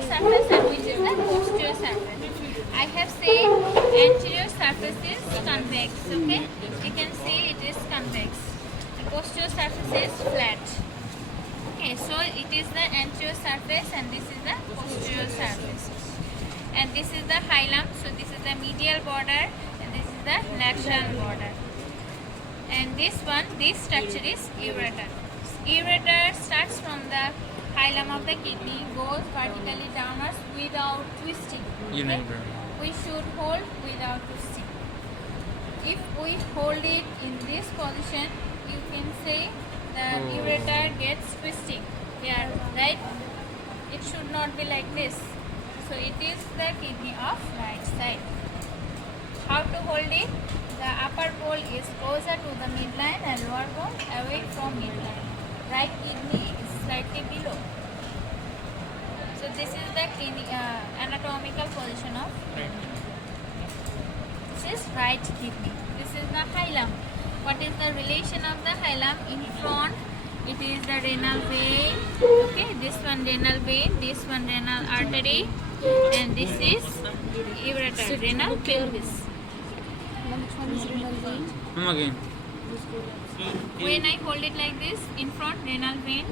posterior surface and which is the posterior surface. I have said anterior surface is convex. Okay, you can see it is convex. The posterior surface is flat. Okay, so it is the anterior surface and this is the posterior surface. And this is the hilum. So this is the medial border and this is the lateral border. And this structure is ureter. Ureter starts from the hilum of the kidney, goes vertically downwards without twisting. Okay? We should hold without twisting. If we hold it in this position, you can say the ureter gets twisting here, right? It should not be like this. So it is the kidney of right side. How to hold it? The upper pole is closer to the midline and lower pole away from midline. Right kidney is slightly below. So this is the anatomical position of kidney. This is right kidney. This is the hilum. What is the relation of the hilum? In front, it is the renal vein. Okay, this one renal vein, this one renal artery, and this is ureter, renal pelvis. Again. When I hold it like this, in front renal vein,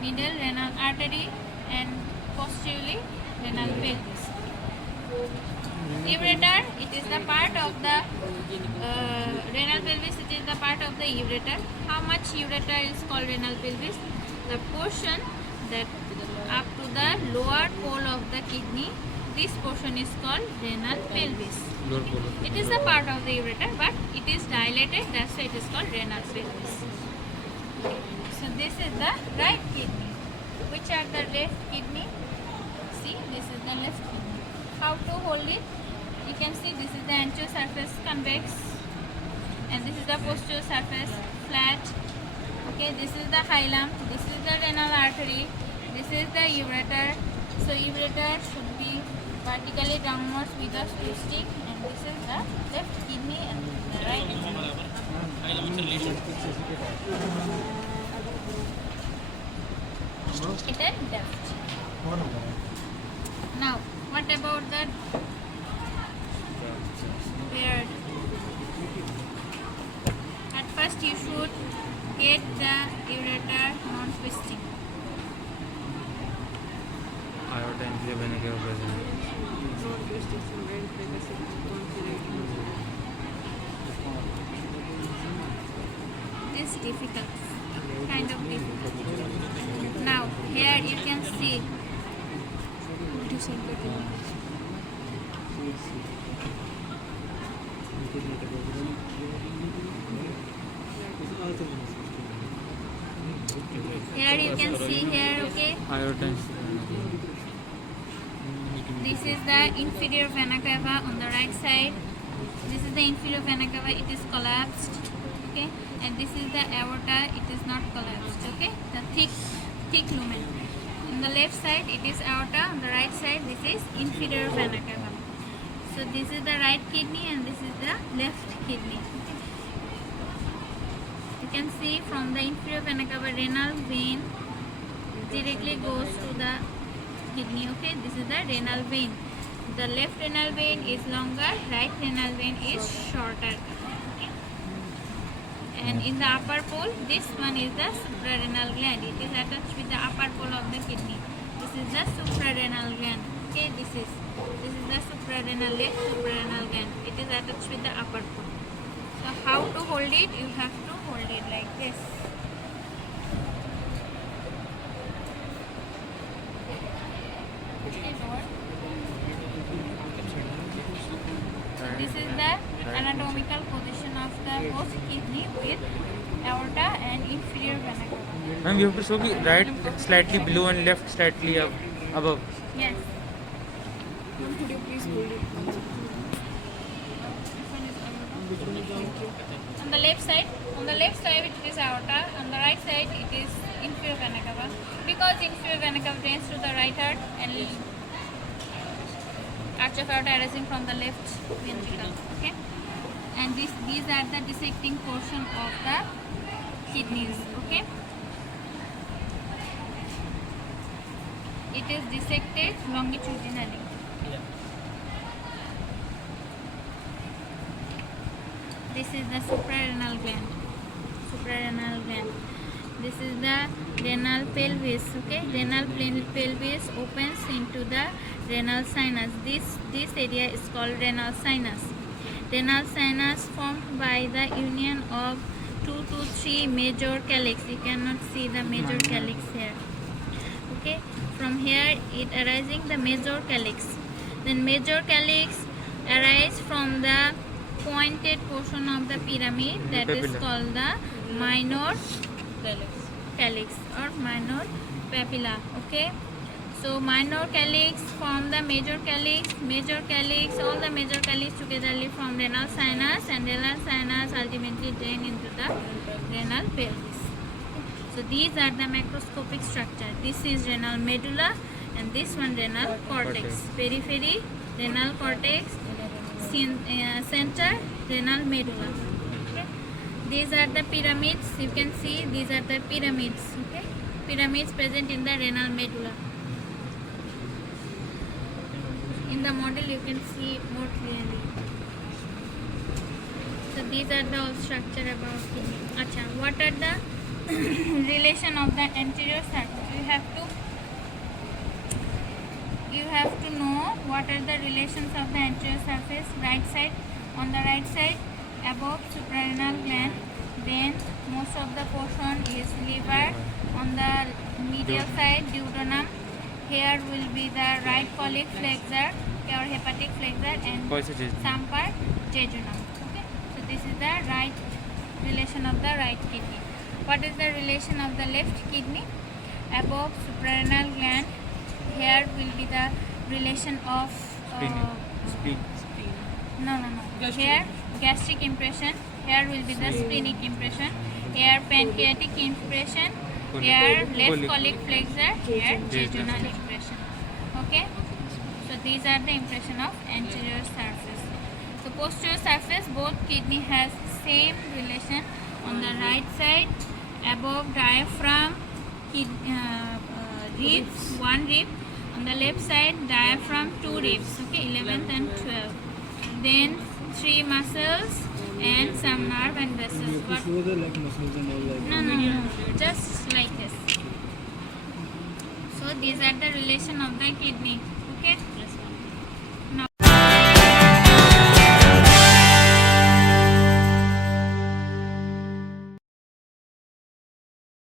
middle renal artery, and posteriorly renal pelvis. Ureter, it is the part of the renal pelvis, it is the part of the ureter. How much ureter is called renal pelvis? The portion that up to the lower pole of the kidney, this portion is called renal pelvis. It is a part of the ureter, but it is dilated, that's why it is called renal pelvis. So this is the right kidney. Which are the left kidney? See, this is the left kidney. How to hold it? You can see this is the anterior surface convex, and this is the posterior surface flat. Okay, this is the hilum, this is the renal artery, this is the ureter. So ureter should be vertically downwards without twisting, and this is the left kidney and the right kidney. It is left. Now, what about the beard? At first you should get the ureter non-twisting. Iodine के बने के वजह It's difficult, kind of difficult. Now here you can see here you can see here, okay, iodine. this is the inferior vena cava on the right side. This is the inferior vena cava, it is collapsed, okay, and this is the aorta, it is not collapsed, okay, the thick lumen. On the left side it is aorta, on the right side this is inferior vena cava. So this is the right kidney and this is the left kidney. You can see from the inferior vena cava, renal vein directly goes to the kidney. Okay, this is the renal vein. The left renal vein is longer, right renal vein is shorter. Okay. And in the upper pole, this one is the suprarenal gland. It is attached with the upper pole of the kidney. This is the suprarenal gland. Okay, this is the suprarenal left suprarenal gland. It is attached with the upper pole. So how to hold it? You have to hold it like this. This is the anatomical position of the both kidney with aorta and inferior vena cava. Ma'am, you have to show me right slightly below and left slightly above. Yes. Ma'am, could you please hold it? On the left side it is aorta. On the right side it is inferior vena cava. Because inferior vena cava drains to the right heart and arch of aorta arising from the left ventricle. Okay, and these are the dissecting portion of the kidneys. Okay, it is dissected longitudinally. This is the suprarenal gland. Suprarenal gland. This is the renal pelvis. Okay, renal pelvis opens into the renal sinus. This area is called renal sinus. Renal sinus formed by the union of 2 to 3 major calyx. You cannot see the major calyx here. Okay, from here it arising the major calyx. Then major calyx arise from the pointed portion of the pyramid, that is called the minor calyx or minor papilla. Okay, so minor calyx form the major calyx, all the major calyx togetherly form renal sinus, and renal sinus ultimately drain into the renal pelvis. So these are the macroscopic structure. This is renal medulla and this one renal cortex. Periphery renal cortex, center renal medulla. Okay, these are the pyramids. You can see these are the pyramids. Okay, pyramids present in the renal medulla. In the model you can see more clearly. So these are the all structure about kidney. Acha, what are the relation of the anterior surface? You have to know what are the relations of the anterior surface. Right side, on the right side above suprarenal gland, then most of the portion is liver. On the medial side duodenum, here will be the right colic flexor or hepatic flexor, and some part jejunum. Okay, so this is the right relation of the right kidney. What is the relation of the left kidney? Above suprarenal gland, here will be the relation of here gastric impression, here will be the splenic impression, here pancreatic impression, here left colic flexor, here jejunal impression. Okay, so these are the impression of anterior surface. So posterior surface, both kidney has same relation. On the right side above diaphragm, ribs, one rib. On the left side diaphragm, 2 ribs. Okay, 11th and 12th. Then 3 muscles and some nerve and vessels. What? Show the like muscles and all like. No. Just like this. So these are the relation of the kidney.